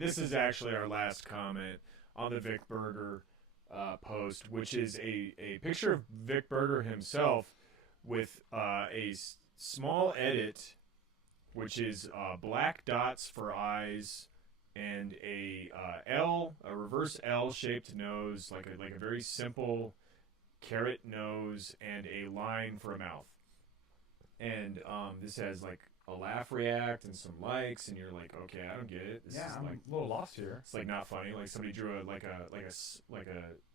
this is actually our last comment on the Vic Berger post, which is a picture of Vic Berger himself with a small edit, which is black dots for eyes and a reverse L-shaped nose, like a very simple carrot nose, and a line for a mouth. And this has like a laugh react and some likes, and you're like, okay, I don't get it. This is I'm like a little lost here. It's like not funny. Like somebody drew a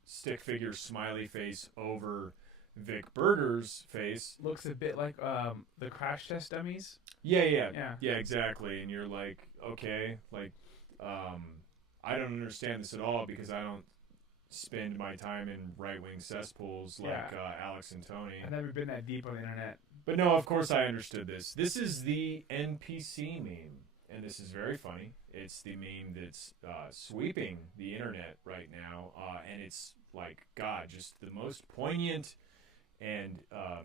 stick figure smiley face over Vic Berger's face. Looks a bit like the crash test dummies. Yeah, exactly. And you're like, okay, like I don't understand this at all because I don't spend my time in right-wing cesspools like Alex and Tony. I've never been that deep on the internet. But no, of course I understood this. This is the NPC meme, and this is very funny. It's the meme that's sweeping the internet right now, and it's like, God, just the most poignant and I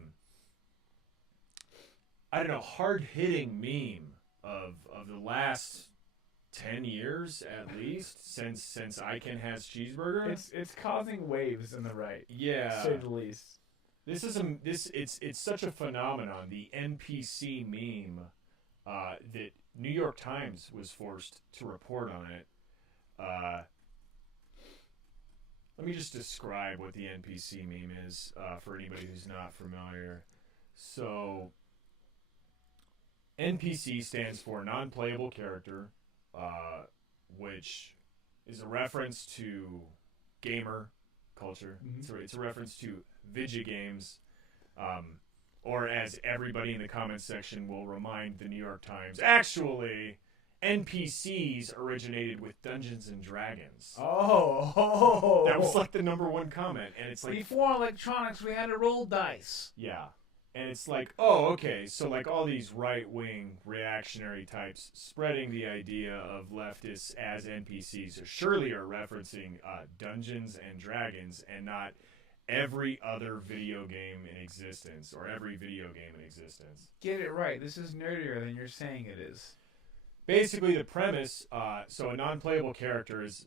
don't know, hard-hitting meme of the last 10 years at least since Icon has cheeseburger. It's causing waves in the right. Yeah, to say the least. This is it's such a phenomenon, the NPC meme, that New York Times was forced to report on it. Let me just describe what the NPC meme is for anybody who's not familiar. So, NPC stands for non-playable character, which is a reference to gamer culture. Mm-hmm. It's a reference to video games, or as everybody in the comments section will remind the New York Times, actually, NPCs originated with Dungeons and Dragons. Oh. That was like the #1 comment, and it's like, before electronics, we had to roll dice. Yeah. And it's like, oh, okay, so like all these right-wing reactionary types spreading the idea of leftists as NPCs surely are referencing Dungeons and Dragons and not every other video game in existence or every video game in existence. Get it right. This is nerdier than you're saying it is. Basically, the premise, so a non-playable character is,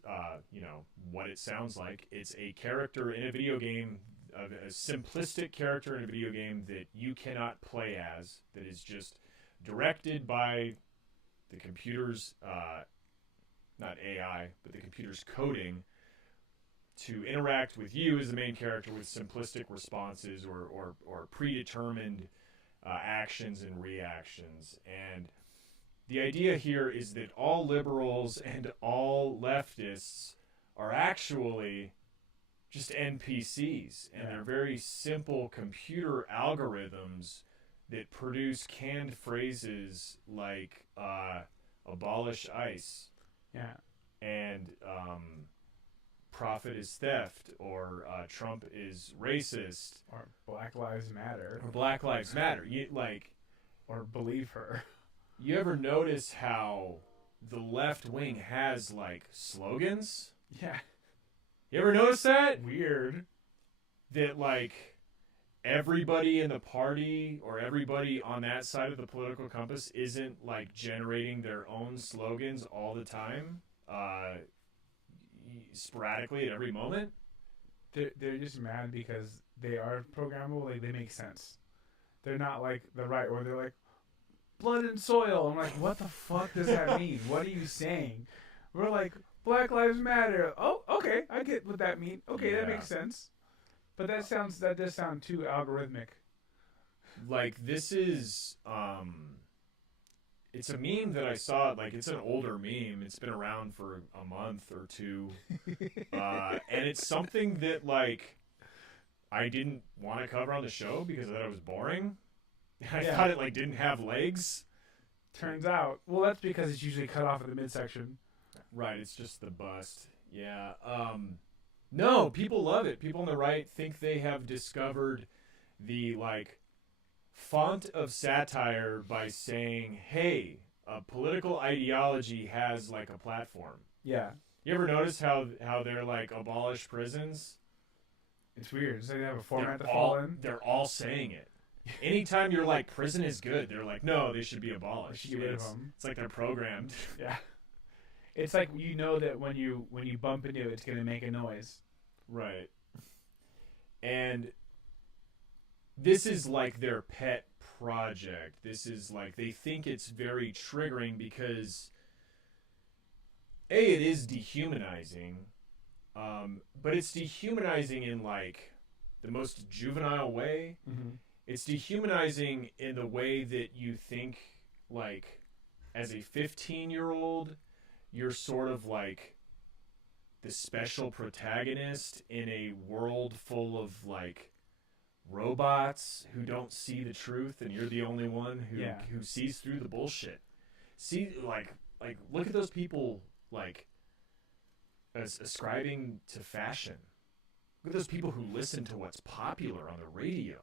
what it sounds like. It's a character in a video game, a simplistic character in a video game that you cannot play as, that is just directed by the computer's, not AI, but the computer's coding to interact with you as the main character with simplistic responses or predetermined actions and reactions. And the idea here is that all liberals and all leftists are actually just NPCs, and they're very simple computer algorithms that produce canned phrases like abolish ICE, and profit is theft, or Trump is racist, or Black Lives Matter, or believe her. You ever notice how the left wing has like slogans? Yeah. You ever notice that? Weird. That, like, everybody in the party or everybody on that side of the political compass isn't, like, generating their own slogans all the time, sporadically at every moment? They're just mad because they are programmable. Like, they make sense. They're not, like, the right, or they're like, blood and soil. I'm like, what the fuck does that mean? What are you saying? We're like, Black Lives Matter. Oh, okay, I get what that means. Okay, that makes sense. But that does sound too algorithmic. Like, this is, it's a meme that I saw, like, it's an older meme. It's been around for a month or two. And it's something that, like, I didn't want to cover on the show because I thought it was boring. I thought it, like, didn't have legs. Turns out, well, that's because it's usually cut off at the midsection. Right, it's just the bust. Yeah. No, people love it. People on the right think they have discovered the, like, font of satire by saying, hey, a political ideology has, like, a platform. Yeah. You ever notice how they're, like, abolish prisons? It's weird. So they have a format to fall in? They're all saying it. Anytime you're like, prison is good, they're like, no, they should be abolished. Get rid of them. It's like they're programmed. Yeah. It's like you know that when you bump into it, it's gonna make a noise. Right. And this is like their pet project. This is like they think it's very triggering because it is dehumanizing, but it's dehumanizing in like the most juvenile way. Mm-hmm. It's dehumanizing in the way that you think like as a 15-year-old, you're sort of like the special protagonist in a world full of like robots who don't see the truth, and you're the only one who sees through the bullshit. See, like look at those people like ascribing to fashion. Look at those people who listen to what's popular on the radio.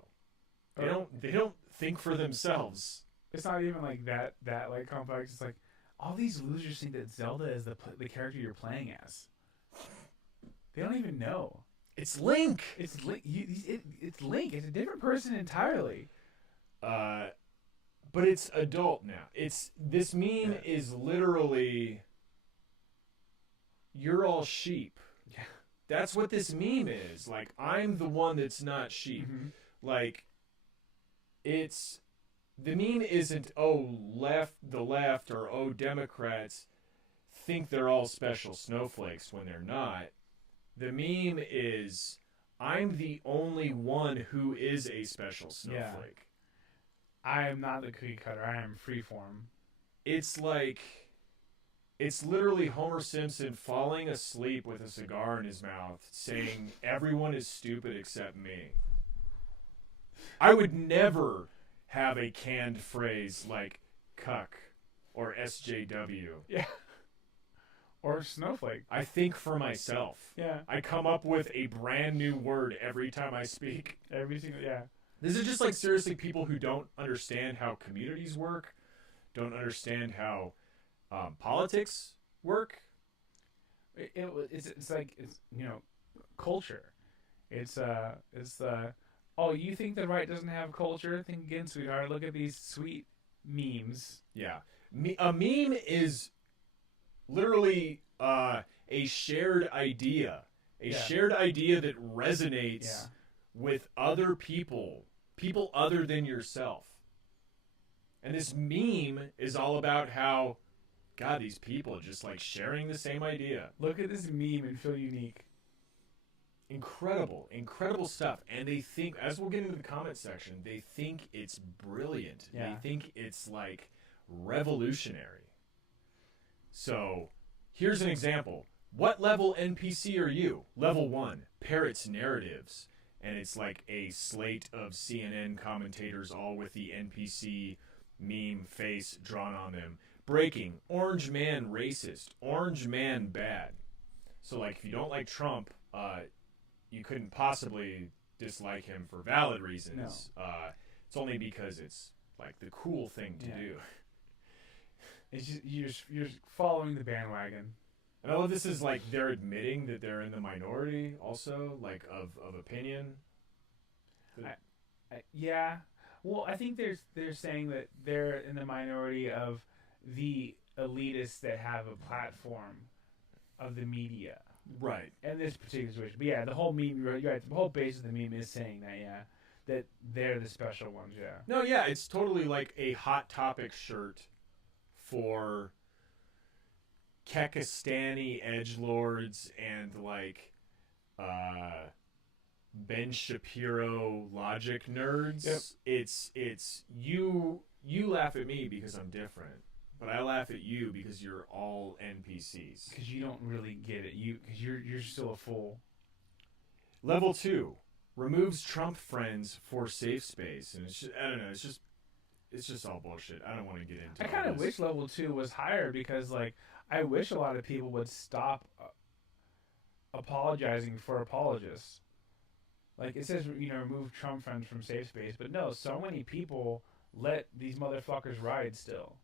They don't think for themselves. It's not even like that like complex. It's like all these losers think that Zelda is the character you're playing as. They don't even know. It's Link. It's Link. It's Link. It's a different person entirely. But it's adult now. This meme is literally you're all sheep. Yeah. That's what this meme is. Like I'm the one that's not sheep. Mm-hmm. Like the meme isn't the left or Democrats think they're all special snowflakes when they're not. The meme is I'm the only one who is a special snowflake. Yeah. I am not the cookie cutter. I am freeform. It's literally Homer Simpson falling asleep with a cigar in his mouth saying everyone is stupid except me. I would never have a canned phrase like cuck or SJW. Yeah. Or snowflake. I think for myself. Yeah. I come up with a brand new word every time I speak. Yeah. This is just like seriously people who don't understand how communities work, don't understand how politics work. It's like culture. It's you think the right doesn't have culture? Think again, sweetheart. Look at these sweet memes. Yeah, a meme is literally a shared idea, shared idea that resonates with other people other than yourself. And this meme is all about how, God, these people are just like sharing the same idea. Look at this meme and feel unique. Incredible stuff. And they think, as we'll get into the comment section, they think it's brilliant. Yeah. They think it's like revolutionary. So here's an example. What level NPC are you? Level 1, parrots narratives. And it's like a slate of CNN commentators all with the NPC meme face drawn on them. Breaking, orange man racist, orange man bad. So like if you don't like Trump, you couldn't possibly dislike him for valid reasons. No. It's only because it's like the cool thing to do. It's just you're following the bandwagon. And I love this is like they're admitting that they're in the minority also, like of opinion. Yeah. Well, I think they're saying that they're in the minority of the elitists that have a platform of the media. Right. In this particular situation. But yeah, the whole meme, you're right, the whole base of the meme is saying that, that they're the special ones, No, yeah, it's totally like a Hot Topic shirt for Kekistani edgelords and like Ben Shapiro logic nerds. Yep. It's you laugh at me because I'm different, but I laugh at you because you're all NPCs. Because you don't really get it. Because you're still a fool. Level 2 removes Trump friends for safe space, and it's just, I don't know. It's just all bullshit. I don't want to get into. I kind of wish level 2 was higher because like I wish a lot of people would stop apologizing for apologists. Like it says, remove Trump friends from safe space, but no, so many people let these motherfuckers ride still.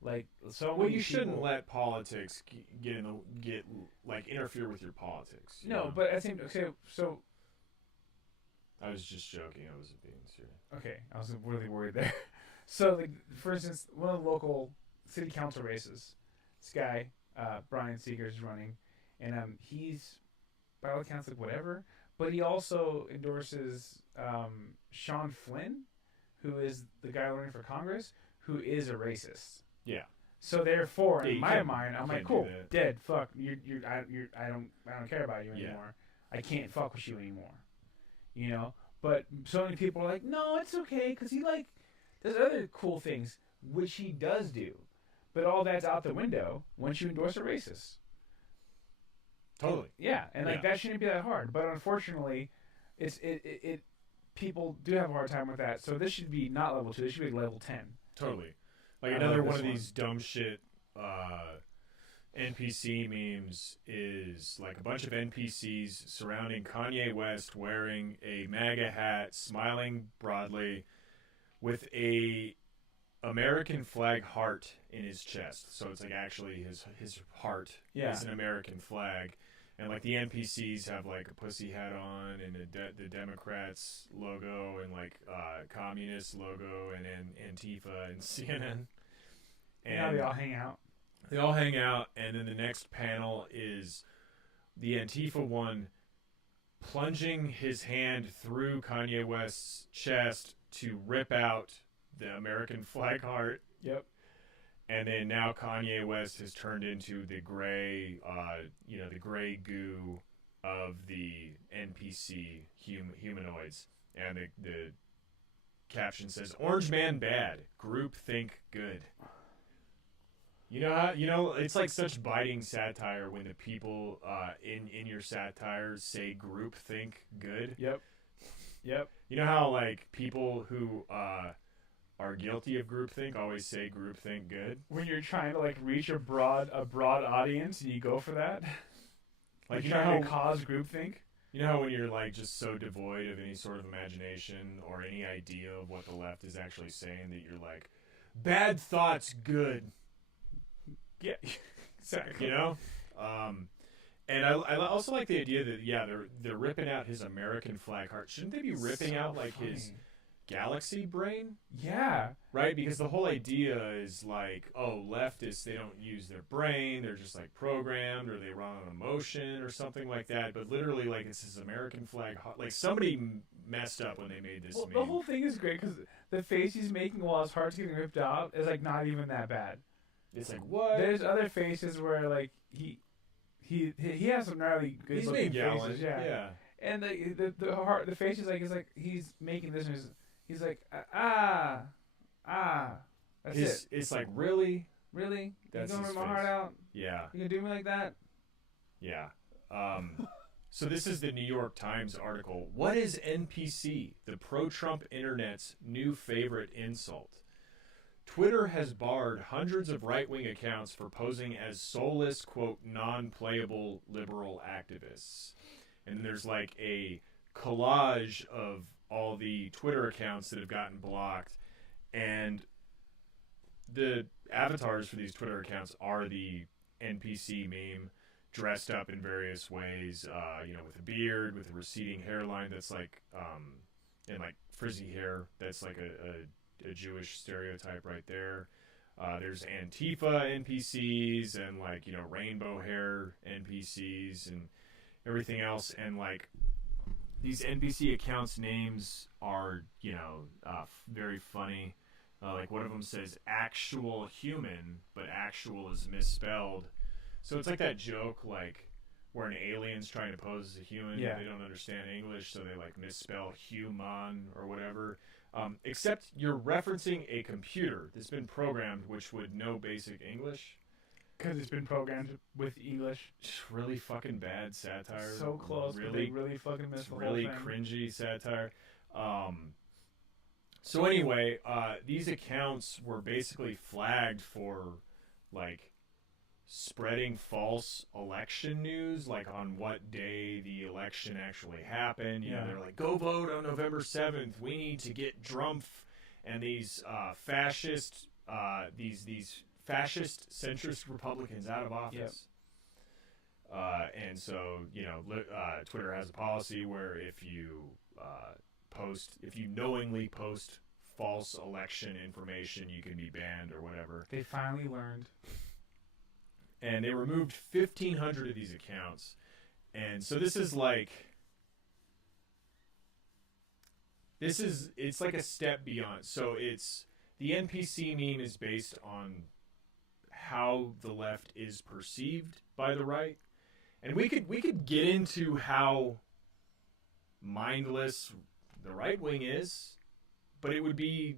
Like so. Well, you shouldn't let politics interfere with your politics. No, but I think so. I was just joking. I wasn't being serious. Okay, I was really worried there. So, like, for instance, one of the local city council races, this guy, Brian Seeger's running, and he's by all accounts like whatever, but he also endorses Sean Flynn, who is the guy running for Congress, who is a racist. Yeah. So therefore, Yeah, in my mind, I'm like, cool, dead, fuck, I don't care about you anymore. I can't fuck with you anymore, you know. But so many people are like, no, it's okay, because he like does other cool things, which he does do, but all that's out the window once you endorse a racist. Totally. Yeah, and like that shouldn't be that hard, but unfortunately, it people do have a hard time with that. So this should be not level 2. This should be level 10. Totally. Like another one of these dumb shit NPC memes is like a bunch of NPCs surrounding Kanye West wearing a MAGA hat, smiling broadly, with a American flag heart in his chest. So it's like actually his heart is an American flag. And like the NPCs have like a pussy hat on and the Democrats logo and like communist logo and Antifa and CNN. And they all hang out. They all hang out, and then the next panel is the Antifa one plunging his hand through Kanye West's chest to rip out the American flag heart. Yep. And then now Kanye West has turned into the gray, the gray goo of the NPC humanoids. And the caption says, "Orange man bad, group think good." You know, it's like such biting satire when the people in your satire say group think good. Yep. You know how like people who are guilty of groupthink always say groupthink good? When you're trying to like reach a broad audience and you go for that, like you're trying to cause groupthink. You know how when you're like just so devoid of any sort of imagination or any idea of what the left is actually saying that you're like, bad thoughts good. Yeah, exactly. You know, and I also like the idea that they're ripping out his American flag heart. Shouldn't they be ripping out like his galaxy brain? Yeah, right. Because the whole idea is like, oh, leftists, they don't use their brain. They're just like programmed, or they run on emotion, or something like that. But literally, like it's his American flag heart. Like somebody messed up when they made this. Well, the whole thing is great because the face he's making while his heart's getting ripped out is like not even that bad. It's like, what? There's other faces where like he has some gnarly good he's looking gallant. faces, yeah. And the face is like he's making this. And he's like that's it. It's like really. That's you gonna rip my heart out? Yeah. You gonna do me like that? Yeah. So this is the New York Times article. What is NPC? The pro-Trump internet's new favorite insult. Twitter has barred hundreds of right-wing accounts for posing as soulless, quote, non-playable liberal activists. And there's like a collage of all the Twitter accounts that have gotten blocked. And the avatars for these Twitter accounts are the NPC meme, dressed up in various ways, with a beard, with a receding hairline that's like, and like frizzy hair that's like a Jewish stereotype right there. There's Antifa NPCs and like, rainbow hair NPCs and everything else. And like these NPC accounts names are, very funny. Like one of them says actual human, but actual is misspelled. So it's like that joke, like where an alien's trying to pose as a human. Yeah. They don't understand English, so they like misspell human or whatever. Except you're referencing a computer that's been programmed, which would know basic English. Because it's been programmed with English. Really fucking bad satire. So close, really, but they really fucking missed the really whole thing. Cringy satire. So anyway, these accounts were basically flagged for, like, spreading false election news, like on what day the election actually happened. They're like, go vote on November 7th. We need to get Drumpf and these fascist centrist Republicans out of office. Yep. And so, Twitter has a policy where if you knowingly post false election information, you can be banned or whatever. They finally learned. and they removed 1,500 of these accounts. And so this is like, it's like a step beyond. So it's, the NPC meme is based on how the left is perceived by the right. And we could get into how mindless the right wing is, but it would be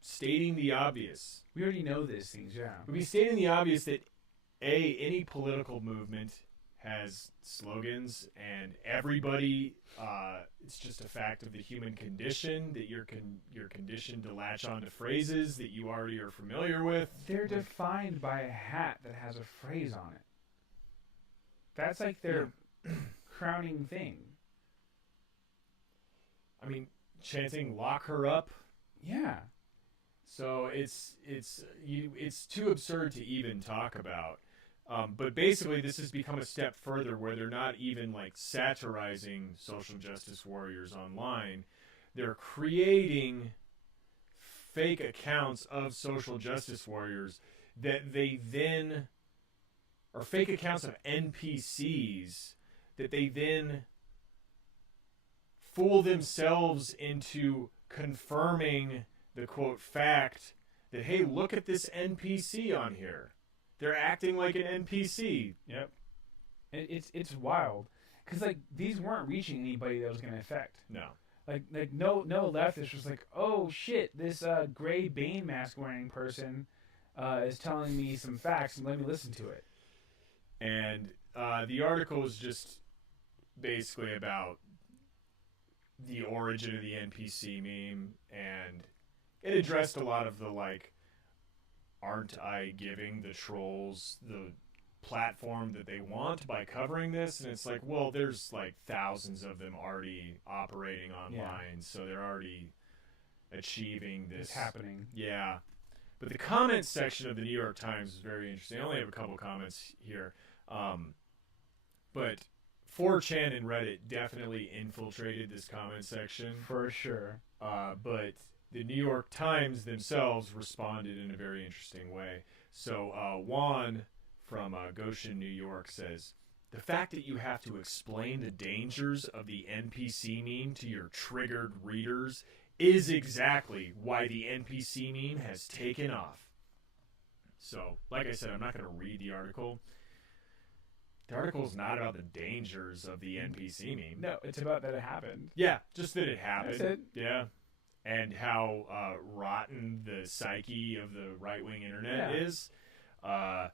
stating the obvious. We already know these things, yeah. It would be stating the obvious that any political movement has slogans, and everybody, it's just a fact of the human condition that you're conditioned to latch on to phrases that you already are familiar with. They're defined by a hat that has a phrase on it. That's like their crowning thing. I mean, chanting "lock her up." Yeah. So it's too absurd to even talk about. But basically, this has become a step further where they're not even like satirizing social justice warriors online. They're creating fake accounts of social justice warriors that they then, or fake accounts of NPCs that they then fool themselves into confirming the quote fact that, hey, look at this NPC on here. They're acting like an NPC. Yep. It's wild, because like these weren't reaching anybody that was going to affect. No. Like no leftist was like, oh shit, this gray Bane mask wearing person is telling me some facts and let me listen to it. And the article is just basically about the origin of the NPC meme, and it addressed a lot of the like, aren't I giving the trolls the platform that they want by covering this? And it's like, well, there's like thousands of them already operating online, so they're already achieving this. It's happening. Yeah. But the comments section of the New York Times is very interesting. I only have a couple comments here. But 4chan and Reddit definitely infiltrated this comment section. For sure. But the New York Times themselves responded in a very interesting way. So Juan from Goshen, New York says, the fact that you have to explain the dangers of the NPC meme to your triggered readers is exactly why the NPC meme has taken off. So, like I said, I'm not going to read the article. The article is not about the dangers of the NPC meme. No, it's about that it happened. Yeah, just that it happened. That's it. Yeah. And how rotten the psyche of the right-wing internet is. I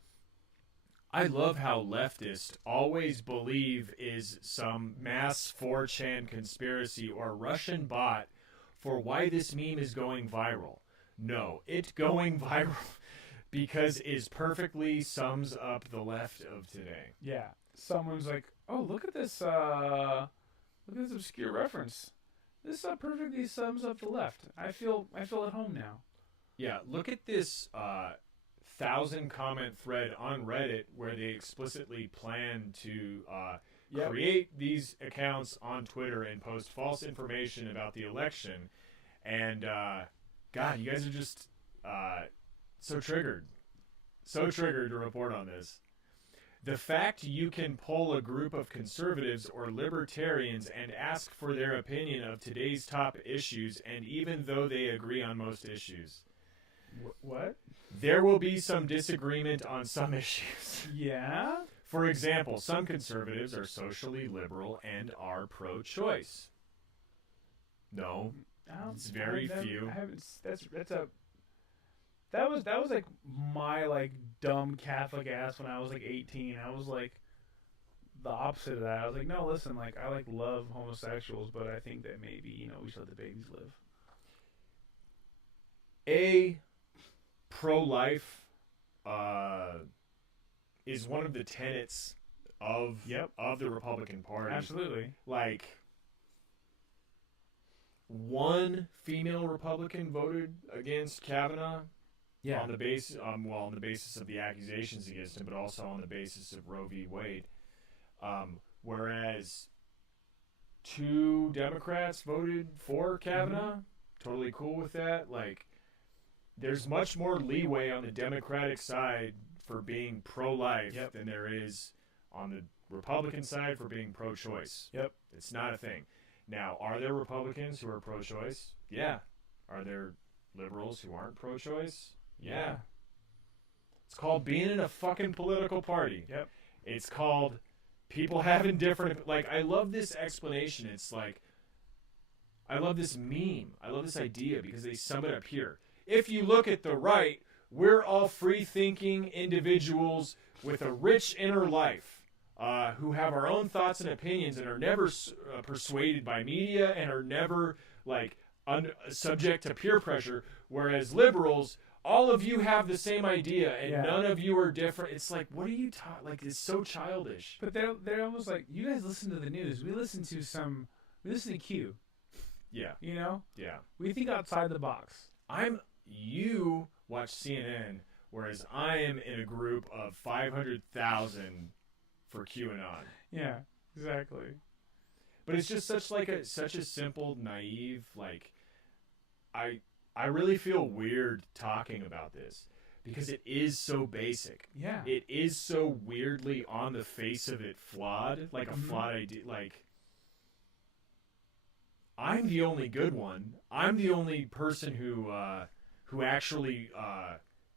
love how leftists always believe is some mass 4chan conspiracy or Russian bot for why this meme is going viral. No, it going viral because it perfectly sums up the left of today. Yeah. Someone's like, oh, look at this obscure reference. This perfectly sums up the left. I feel at home now. Yeah, look at this 1,000-comment thread on Reddit where they explicitly plan to create these accounts on Twitter and post false information about the election. And, God, you guys are just so triggered. So triggered to report on this. The fact you can poll a group of conservatives or libertarians and ask for their opinion of today's top issues, and even though they agree on most issues. What? There will be some disagreement on some issues. Yeah? For example, some conservatives are socially liberal and are pro-choice. No, it's very few. That was like my like dumb Catholic ass when I was like 18. I was like the opposite of that. I was like, no, listen, like I like love homosexuals, but I think that maybe, we should let the babies live. A pro-life is one of the tenets of the Republican Party. Absolutely. Like, one female Republican voted against Kavanaugh. Yeah. On the basis of the accusations against him, but also on the basis of Roe v. Wade. Whereas 2 Democrats voted for Kavanaugh. Totally cool with that. Like, there's much more leeway on the Democratic side for being pro-life Yep. than there is on the Republican side for being pro-choice. Yep. It's not a thing. Now, are there Republicans who are pro-choice? Yeah. Are there liberals who aren't pro-choice? Yeah. It's called being in a fucking political party. Yep. It's called people having different... Like, I love this explanation. It's like, I love this meme. I love this idea because they sum it up here. If you look at the right, we're all free-thinking individuals with a rich inner life who have our own thoughts and opinions and are never persuaded by media and are never, like, subject to peer pressure, whereas liberals... All of you have the same idea, and none of you are different. It's like, what are you talking? Like, it's so childish. But they're almost like, you guys listen to the news. We listen to Q. Yeah. You know? Yeah. We think outside the box. You watch CNN, whereas I am in a group of 500,000 for QAnon. Yeah, exactly. But it's just such a simple, naive, like, I really feel weird talking about this because it is so basic. Yeah. It is so weirdly on the face of it flawed, like a flawed idea. Like, I'm the only good one. I'm the only person who actually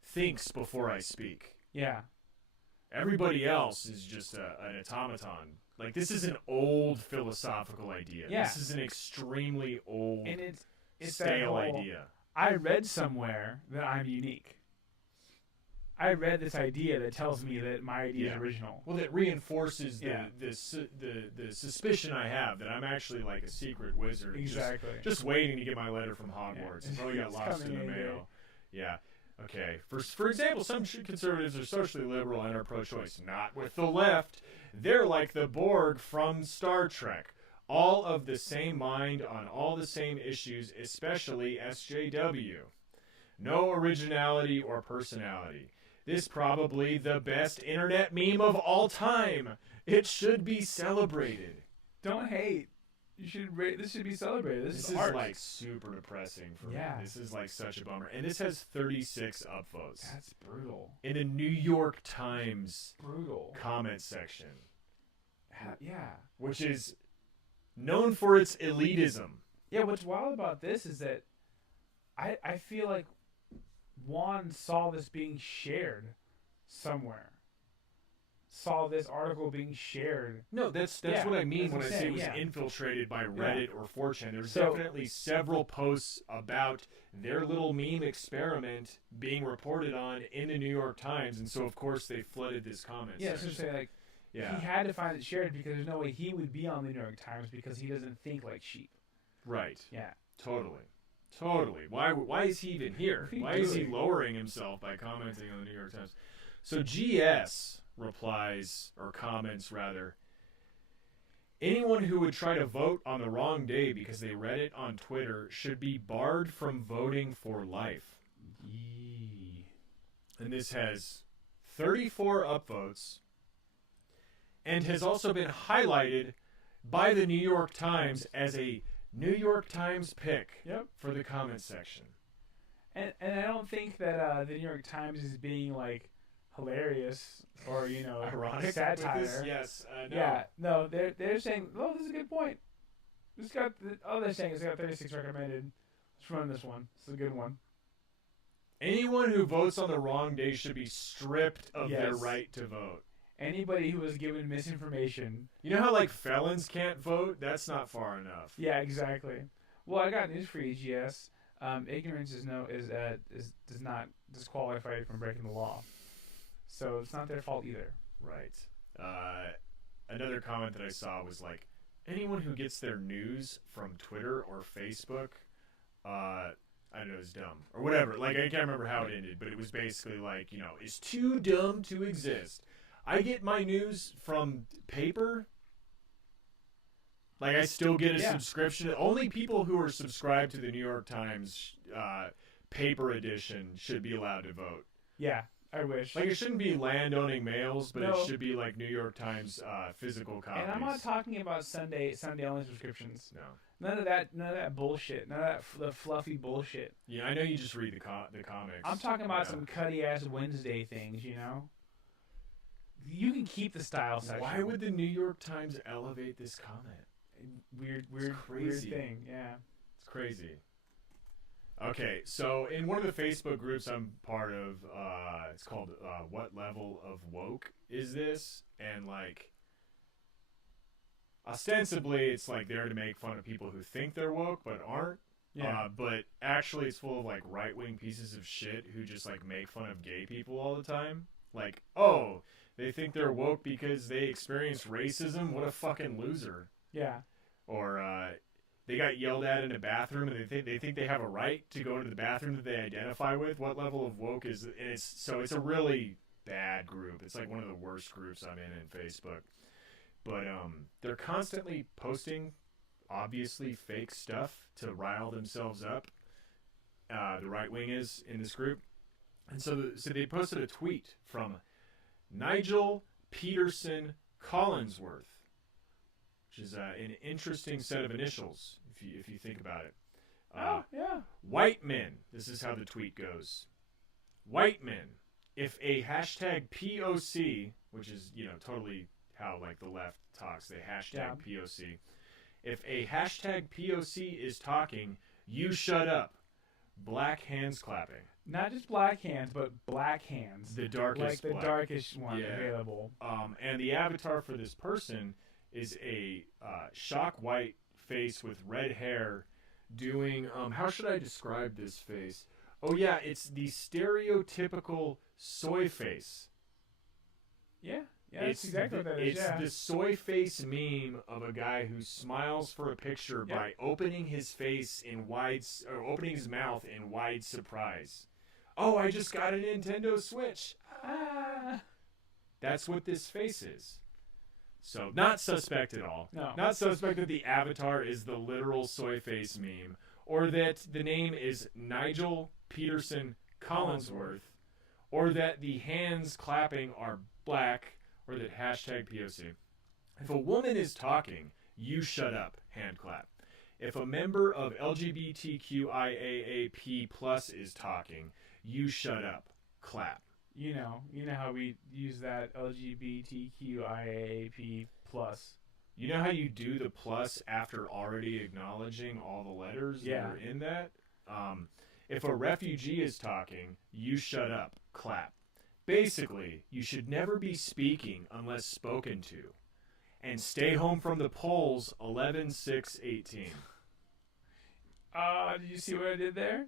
thinks before I speak. Yeah. Everybody else is just an automaton. Like, this is an old philosophical idea. Yeah. This is an extremely old, And it's stale that whole, idea. I read somewhere that I'm unique. I read this idea that tells me that my idea is original. Well, that reinforces the suspicion I have that I'm actually like a secret wizard. Exactly. Just waiting to get my letter from Hogwarts. Yeah. It probably got lost in the coming mail. Yeah. Okay. For example, some conservatives are socially liberal and are pro-choice. Not with the left. They're like the Borg from Star Trek. All of the same mind on all the same issues, especially SJW. No originality or personality. This probably the best internet meme of all time. It should be celebrated. Don't hate. This should be celebrated. This is art. Like super depressing for me. Yeah. This is like such a bummer. And this has 36 upvotes. That's brutal. In the New York Times comment section. Yeah. Which is known for its elitism. Yeah, what's wild about this is that I feel like Juan saw this being shared somewhere. Saw this article being shared. No, that's what I mean when I say it was infiltrated by Reddit or 4chan. There's definitely several posts about their little meme experiment being reported on in the New York Times, and so of course they flooded this comment section. So say he had to find it shared because there's no way he would be on the New York Times because he doesn't think like sheep. Right. Yeah. Totally. Why is he even here? Why is he lowering himself by commenting on the New York Times? So GS replies, or comments rather, anyone who would try to vote on the wrong day because they read it on Twitter should be barred from voting for life. Yee. And this has 34 upvotes and has also been highlighted by the New York Times as a New York Times pick for the comment section. And I don't think that the New York Times is being like hilarious or ironic satire. With this? Yes. No. Yeah. No, they're saying, oh, this is a good point. They're saying it's got 36 recommended. Let's run this one. It's a good one. Anyone who votes on the wrong day should be stripped of their right to vote. Anybody who was given misinformation. You know how like felons can't vote? That's not far enough. Yeah, exactly. Well, I got news for you, GS. Ignorance does not disqualify you from breaking the law. So it's not their fault either. Right. Another comment that I saw was like, anyone who gets their news from Twitter or Facebook, I don't know, is dumb or whatever. Like, I can't remember how it ended, but it was basically like, is too dumb to exist. I get my news from paper. Like, I still get a subscription. Only people who are subscribed to the New York Times paper edition should be allowed to vote. Yeah, I wish. Like, it shouldn't be land-owning males, but it should be like New York Times physical copies. And I'm not talking about Sunday only subscriptions. No. None of that bullshit. None of the fluffy bullshit. Yeah, I know you just read the comics. I'm talking about some cutty ass Wednesday things, you can keep the style section. Why would the New York Times elevate this comment? Weird thing. Yeah. It's crazy. Okay, so in one of the Facebook groups I'm part of, it's called What Level of Woke Is This? And like, ostensibly it's like there to make fun of people who think they're woke but aren't. Yeah. But actually it's full of like right-wing pieces of shit who just like make fun of gay people all the time. Like, oh, they think they're woke because they experienced racism? What a fucking loser. Yeah. Or they got yelled at in a bathroom and they think they have a right to go into the bathroom that they identify with. What level of woke is it? And it's a really bad group. It's like one of the worst groups I'm in Facebook. But they're constantly posting obviously fake stuff to rile themselves up. The right wing is in this group. And so they posted a tweet from Nigel Peterson Collinsworth, which is an interesting set of initials if you think about it. Yeah. White men. This is how the tweet goes. White men. If a hashtag POC, which is totally how like the left talks, they hashtag POC. If a hashtag POC is talking, you shut up. Black hands clapping. Not just black hands, but black hands. The darkest like the black. darkest one available. And the avatar for this person is a shock white face with red hair doing how should I describe this face? Oh yeah, it's the stereotypical soy face. Yeah, that's exactly what that is. It's the soy face meme of a guy who smiles for a picture by opening his face or opening his mouth in wide surprise. Oh, I just got a Nintendo Switch. That's what this face is. So, not suspect at all. No. Not suspect that the avatar is the literal soy face meme, or that the name is Nigel Peterson Collinsworth, or that the hands clapping are black, or that hashtag POC. If a woman is talking, you shut up, hand clap. If a member of LGBTQIAAP+ is talking, you shut up, clap. You know how we use that LGBTQIAP+. You know how you do the plus after already acknowledging all the letters that are in that? If a refugee is talking, you shut up, clap. Basically, you should never be speaking unless spoken to. And stay home from the polls, 11/6/18. Did you see what I did there?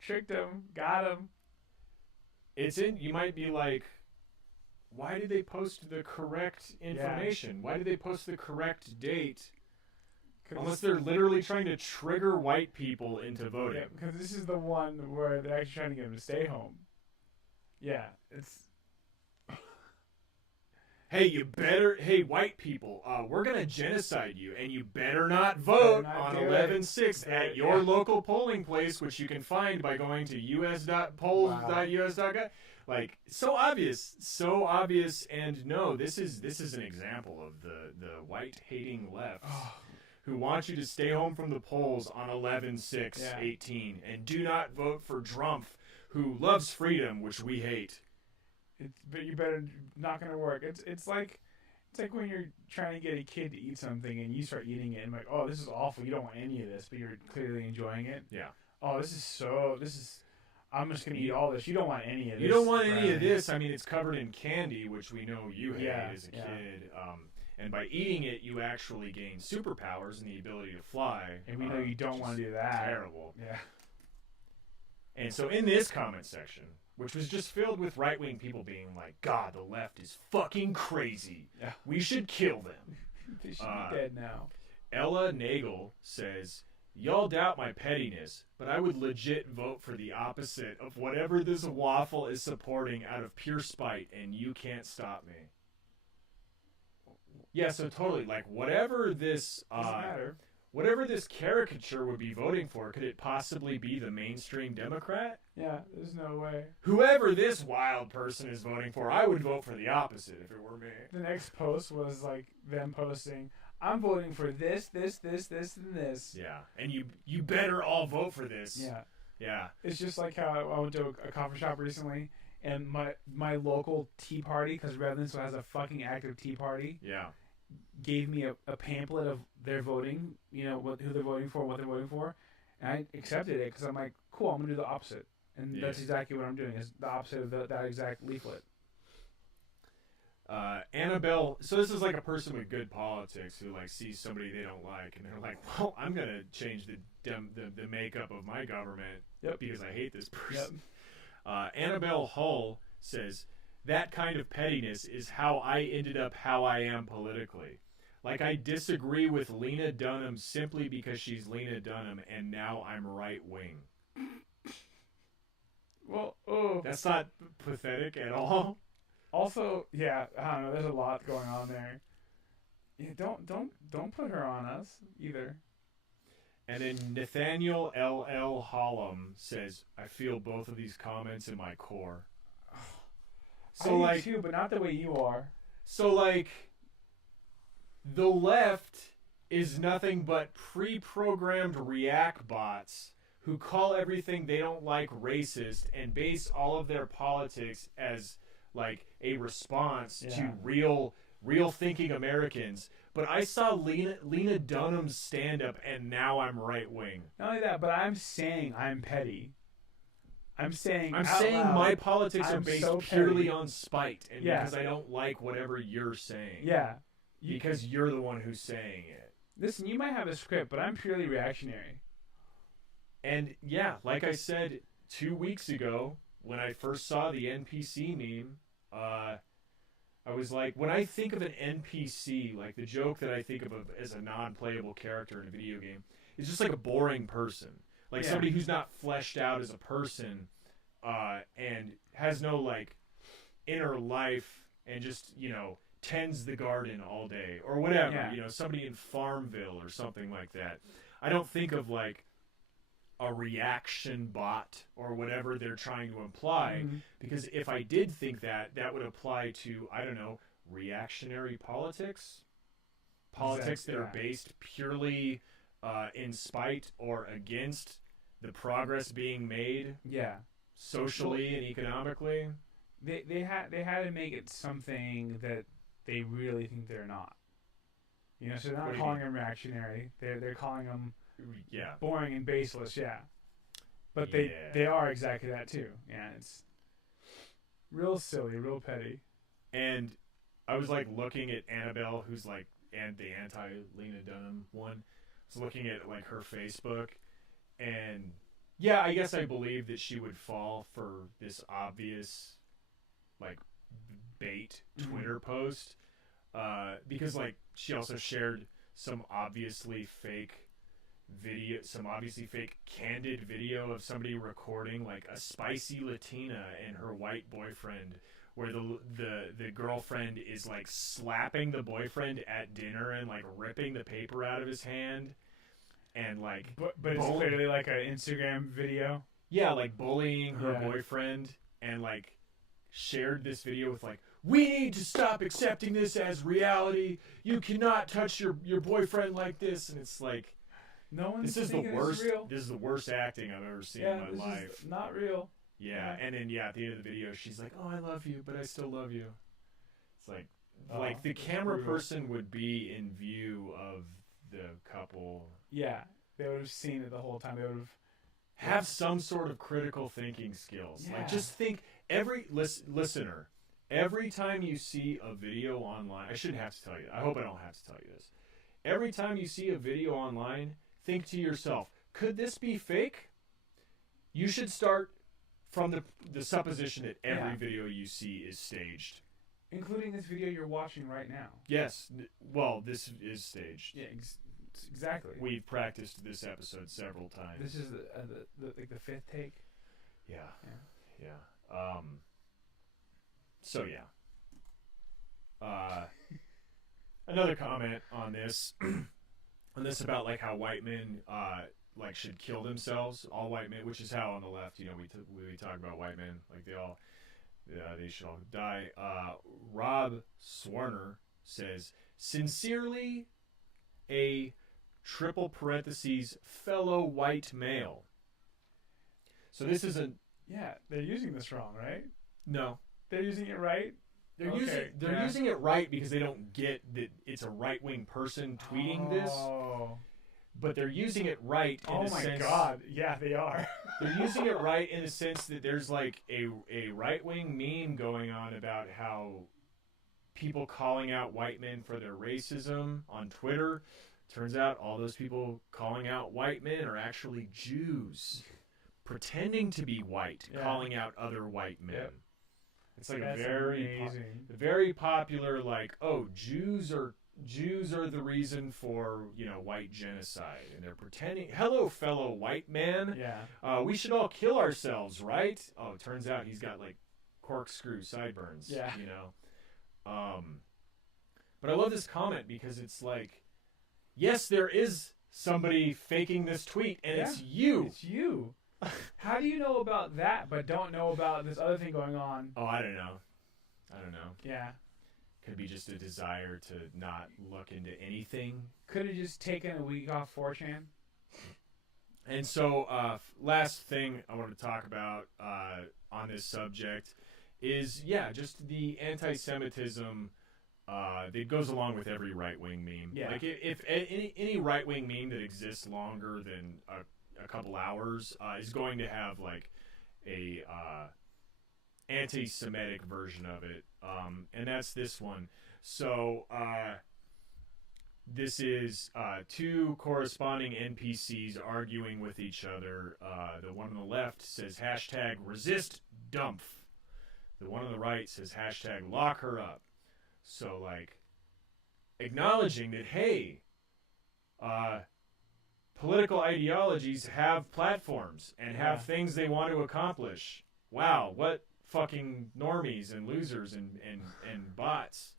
Tricked him. Got him. You might be like, why did they post the correct information? Why did they post the correct date? Unless they're literally trying to trigger white people into voting. Yeah, because this is the one where they're actually trying to get them to stay home. Yeah, it's... Hey, white people, we're going to genocide you, and you better not vote on 11/6 at your local polling place, which you can find by going to us.polls.us.gov. Like, so obvious, and no, this is an example of the white-hating left who want you to stay home from the polls on 11/6/18, and do not vote for Trump, who loves freedom, which we hate. But you better not gonna work. It's like when you're trying to get a kid to eat something and you start eating it and like, oh, this is awful. You don't want any of this, but you're clearly enjoying it. Yeah. Oh, I'm just gonna eat all this. You don't want any of this. You don't want any of this. I mean, it's covered in candy, which we know you hate as a kid. And by eating it, you actually gain superpowers and the ability to fly. And we know you don't want to do that. Terrible. Yeah. And so in this comment section, which was just filled with right-wing people being like, God, the left is fucking crazy. Yeah. We should kill them. They should be dead now. Ella Nagel says, y'all doubt my pettiness, but I would legit vote for the opposite of whatever this waffle is supporting out of pure spite, and you can't stop me. Yeah, so totally, like, whatever this... Doesn't matter. Whatever this caricature would be voting for, could it possibly be the mainstream Democrat? Yeah, there's no way. Whoever this wild person is voting for, I would vote for the opposite if it were me. The next post was like them posting, I'm voting for this, and this. Yeah, and you better all vote for this. Yeah. Yeah. It's just like how I went to a coffee shop recently, and my local tea party, because Redlands has a fucking active tea party, gave me a pamphlet of their voting, who they're voting for, what they're voting for, and I accepted it because I'm like, cool, I'm gonna do the opposite, and that's exactly what I'm doing, is the opposite of that exact leaflet. Annabelle, so this is like a person with good politics who like sees somebody they don't like and they're like, well, I'm gonna change the makeup of my government because I hate this person. Annabelle Hull says, that kind of pettiness is how I ended up how I am politically. Like, I disagree with Lena Dunham simply because she's Lena Dunham, and now I'm right wing. Well, that's not pathetic at all. Also, I don't know. There's a lot going on there. Yeah, don't put her on us either. And then Nathaniel L.L. Hollum says, I feel both of these comments in my core. So I do too, but not the way you are. So like, the left is nothing but pre-programmed react bots who call everything they don't like racist and base all of their politics as like a response to real thinking Americans. But I saw Lena Dunham's stand-up, and now I'm right-wing. Not only that, but I'm saying I'm petty. I'm saying loud, my politics are based purely on spite, and because I don't like whatever you're saying. Yeah. Because you're the one who's saying it. Listen, you might have a script, but I'm purely reactionary. And like I said 2 weeks ago, when I first saw the NPC meme, I was like, when I think of an NPC, like the joke that I think of as a non-playable character in a video game, is just like a boring person. Like somebody who's not fleshed out as a person, and has no like inner life, and just, tends the garden all day or whatever, somebody in Farmville or something like that. I don't think of like a reaction bot or whatever they're trying to imply, because if I did think that would apply to, I don't know, reactionary politics that are based purely in spite or against the progress being made socially and economically. They had to make it something that they really think they're not. So they're not calling them reactionary. They're calling them boring and baseless. But they are exactly that too. It's real silly, real petty. And I was like looking at Annabelle, who's like the anti-Lena Dunham one. I was looking at like her Facebook, and I guess I believe that she would fall for this obvious like bait Twitter post, because like she also shared some obviously fake candid video of somebody recording like a spicy Latina and her white boyfriend, where the girlfriend is like slapping the boyfriend at dinner and like ripping the paper out of his hand, and like but it's clearly like an Instagram video. Like bullying her boyfriend, and like shared this video with like, we need to stop accepting this as reality. You cannot touch your boyfriend like this. And it's like, no one's this is the worst. Real. This is the worst acting I've ever seen in my life. Is not real. And then at the end of the video, she's like, "Oh, I love you, but I still love you." It's like the camera person would be in view of the couple. Yeah, they would have seen it the whole time. They would have some sort of critical thinking skills. Yeah. Like, just think, every listener, every time you see a video online, I shouldn't have to tell you. I hope I don't have to tell you this. Every time you see a video online, think to yourself, could this be fake? You should start from the supposition that every video you see is staged. Including this video you're watching right now. Yes. Well, this is staged. Yeah, exactly. We've practiced this episode several times. This is the fifth take? Yeah. So, another comment on this about like how white men like should kill themselves, all white men, which is how on the left, we talk about white men like they should all die. Rob Swarner says, sincerely, a triple parentheses fellow white male. So this isn't. Yeah, they're using this wrong, right? No. They're using it right? They're Okay, using it right because they don't get that it's a right-wing person tweeting this. But they're using it right in the sense... Oh my god. Yeah, they are. They're using it right in the sense that there's like a right-wing meme going on about how people calling out white men for their racism on Twitter. Turns out all those people calling out white men are actually Jews pretending to be white, calling out other white men. Yep. It's like That's very popular, like, oh, Jews are the reason for, white genocide. And they're pretending, hello, fellow white man. Yeah. We should all kill ourselves, right? Oh, it turns out he's got, like, corkscrew sideburns. Yeah. But I love this comment because it's like, yes, there is somebody faking this tweet, and it's you. It's you. How do you know about that but don't know about this other thing going on? Oh, I don't know. Yeah. Could be just a desire to not look into anything. Could have just taken a week off 4chan. And so, last thing I want to talk about on this subject is, just the anti-Semitism that goes along with every right-wing meme. Yeah. Like, if any right-wing meme that exists longer than a couple hours is going to have, like, a anti-Semitic version of it, and that's this one. So this is two corresponding NPCs arguing with each other. The one on the left says hashtag resist dumpf. The one on the right says hashtag lock her up. So, like, acknowledging that, hey, political ideologies have platforms and have things they want to accomplish. Wow, what fucking normies and losers and bots.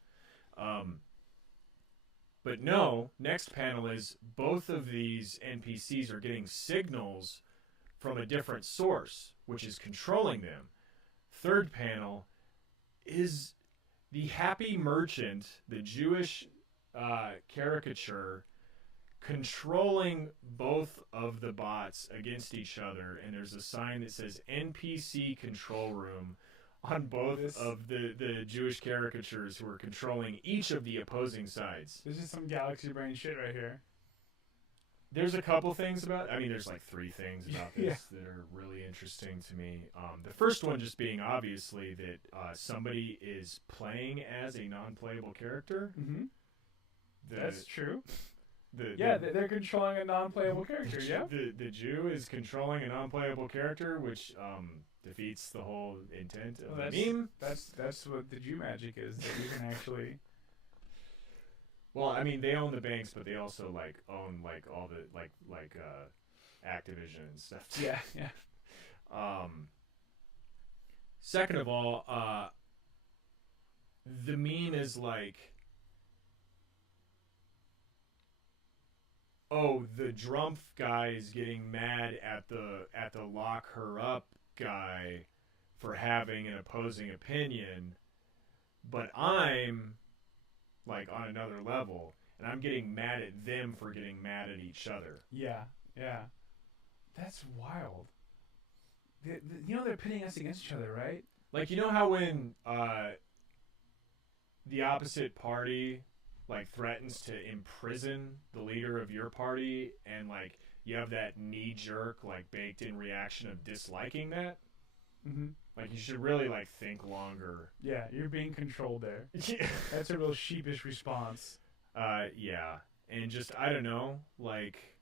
But no, next panel is both of these NPCs are getting signals from a different source, which is controlling them. Third panel is the happy merchant, the Jewish caricature, controlling both of the bots against each other, and there's a sign that says NPC control room on both of the Jewish caricatures who are controlling each of the opposing sides. This is some galaxy brain shit right here. There's a couple things about, there's like 3 things about this that are really interesting to me. The first one just being obviously that somebody is playing as a non-playable character. Mm-hmm. That's true. They're controlling a non-playable character, The Jew is controlling a non-playable character, which defeats the whole intent of the meme. That's what the Jew magic is, that you can actually... Well, they own the banks, but they also, like, own, like, all the, like Activision and stuff. Yeah. Second of all, the meme is like, oh, the Drumpf guy is getting mad at the lock her up guy for having an opposing opinion, but I'm like on another level, and I'm getting mad at them for getting mad at each other. Yeah. That's wild. They're pitting us against each other, right? Like, how when the opposite party like threatens to imprison the leader of your party, and like you have that knee-jerk, like baked in reaction of disliking that? Mm-hmm. Like, you should really like think longer. Yeah, you're being controlled there. That's a real sheepish response. Yeah. And just, I don't know, like,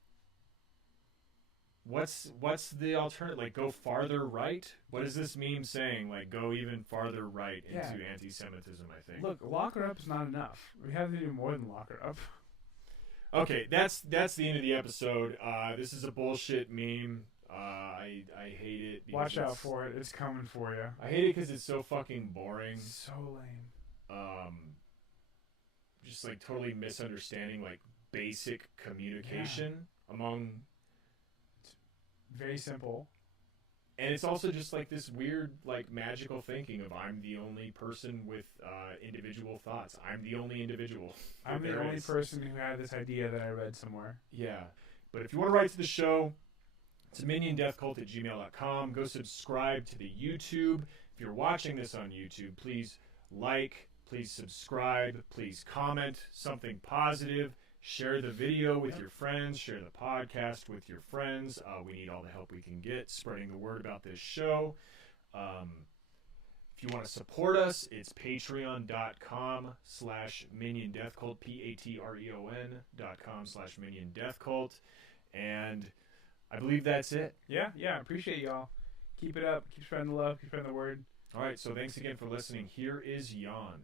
what's the alternative? Like, go farther right? What is this meme saying? Like, go even farther right into anti-Semitism, I think. Look, lock her up is not enough. We have to do more than lock her up. Okay, that's the end of the episode. This is a bullshit meme. I hate it. Watch out for it. It's coming for you. I hate it because it's so fucking boring. So lame. Just like totally misunderstanding like basic communication among. It's very simple. And it's also just like this weird like magical thinking of I'm the only person with individual thoughts. I'm the only individual. I'm the only person who had this idea that I read somewhere. Yeah. But if you want to write to the show, it's dominiondeathcult@gmail.com. Go subscribe to the YouTube. if you're watching this on YouTube, please like, please subscribe, please comment something positive. Share the video with your friends. Share the podcast with your friends. We need all the help we can get spreading the word about this show. If you want to support us, it's patreon.com/Minion Death Cult, patreon.com/Minion Death Cult. And I believe that's it. Yeah. Appreciate y'all. Keep it up. Keep spreading the love. Keep spreading the word. All right. So thanks again for listening. Here is Jan.